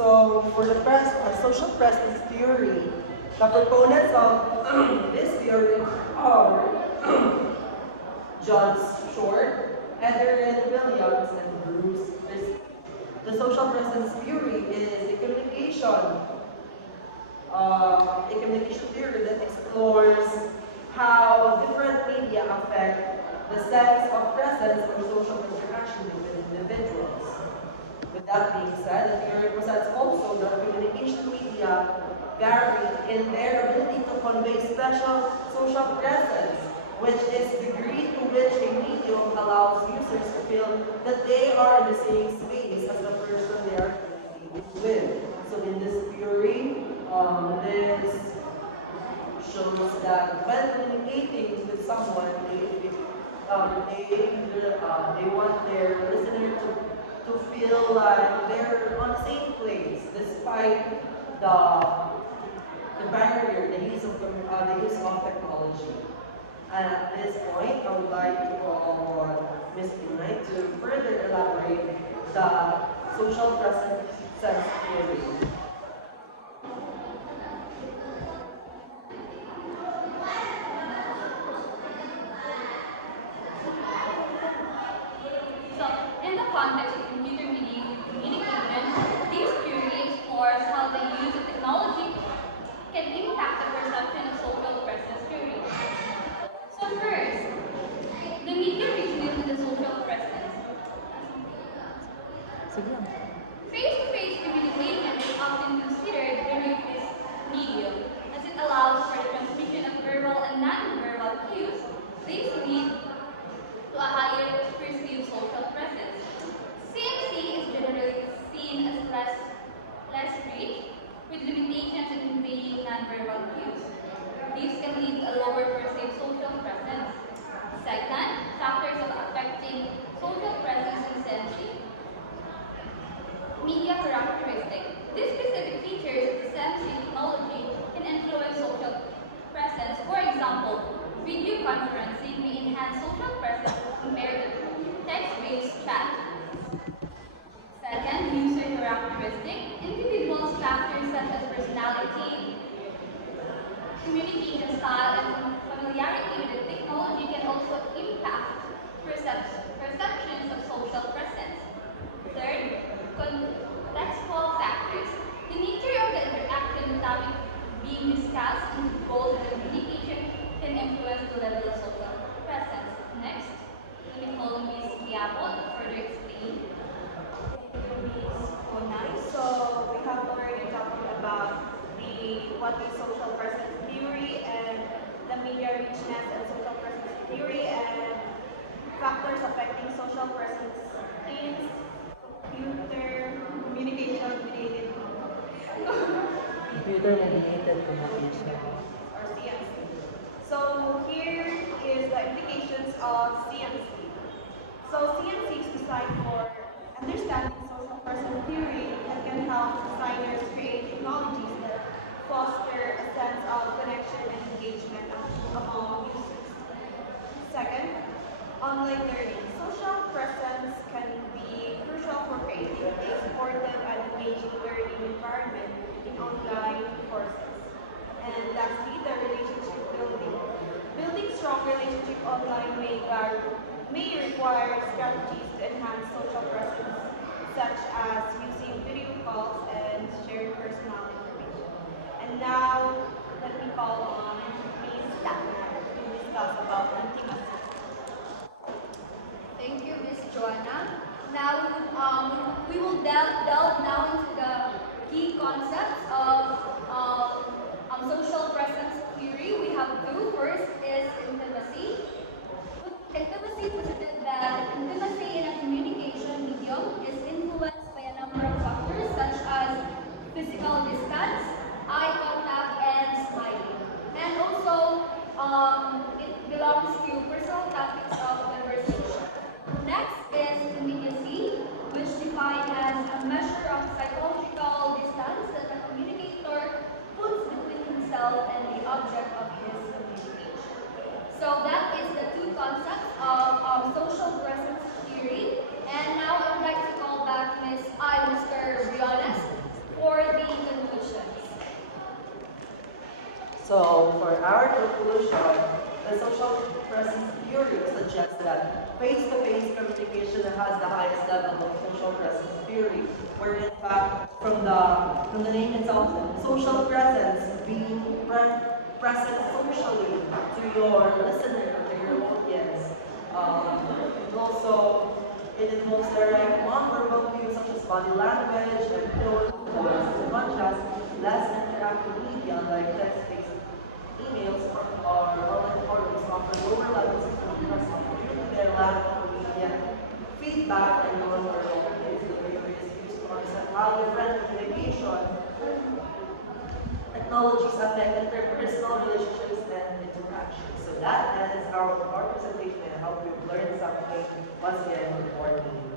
So for the social presence theory, the proponents of this theory are John Short, Edward Williams, and Bruce Christie. The social presence theory is a communication theory that explores how different media affect the sense of presence or social interaction between individuals. With that being said, the theory presents also that communication media vary in their ability to convey special social presence, which is the degree to which a medium allows users to feel that they are in the same space as the person they are communicating with. So in this theory, this shows that when communicating with someone, they want their listener to feel like they're on the same place, despite the barrier, the use of technology. And at this point, I would like to call on Ms. Pinay to further elaborate the social presence theory. So, in the context of computer-mediated communication, this theory explores how the use of technology can impact the perception of social presence theory. So first, the media reaches into the social presence. Face-to-face communication is often considered the weakest medium, as it allows for the transmission of verbal and non-verbal cues. These lead to a higher perceived social presence. CMC is generally seen as less rich, with limitations in conveying nonverbal cues. These can lead to a lower perceived social presence. Second, factors of affecting social presence in CMC. Media characteristic. These specific features of the CMC technology can influence social presence. For example, video conferencing may enhance social presence compared to text-based chat. Second, user characteristic. Individuals' factors such as personality, communication style, and familiarity with the technology can also impact perceptions of social presence. Third, contextual factors. The nature of the interaction the topic being discussed and the goals of the communication can influence the level of social presence. Next, let me call Ms. Quiapo to further explain. So we have already talked about what is social presence theory and the media richness and social presence theory and factors affecting social presence in computer communication mediated Computer mediated communication. or CMC. So here is the implications of CMC. So CMC is designed for understanding social person theory that can help designers create technologies that foster a sense of connection and engagement among users. Second, online learning. Social presence can be crucial for creating a supportive and engaging learning environment in online courses. And lastly, the relationship building. Building strong relationship online may require strategies to enhance social presence, such as using video calls and sharing personal information. And now, let me call on Ms. Dana to discuss about intimacy. Thank you, Ms. Joanna. Now we will delve now into the key concepts of social presence theory. We have two. First is intimacy. Intimacy posited that intimacy in a communication medium is influenced by a number of factors such as physical distance, eye contact, and smiling. And also, it belongs to personal topics of conversation. Next is immediacy, which defined as a measure of psychological distance that the communicator puts between himself and the object of his communication. So that is the two concepts of social So for our conclusion, the social presence theory suggests that face-to-face communication has the highest level of social presence theory, where in fact, from the name itself, social presence, being present socially to your listener, to your audience. And also, it involves direct non-verbal cues such as body language and tone, in contrast, less interactive media like text-based emails or online forums offer lower levels of communication due to their lack of immediate feedback and non-verbal cues. The paper is used to understand how different communication technologies affect interpersonal relationships and interactions. So that ends our presentation. I hope you've learned something once again for me.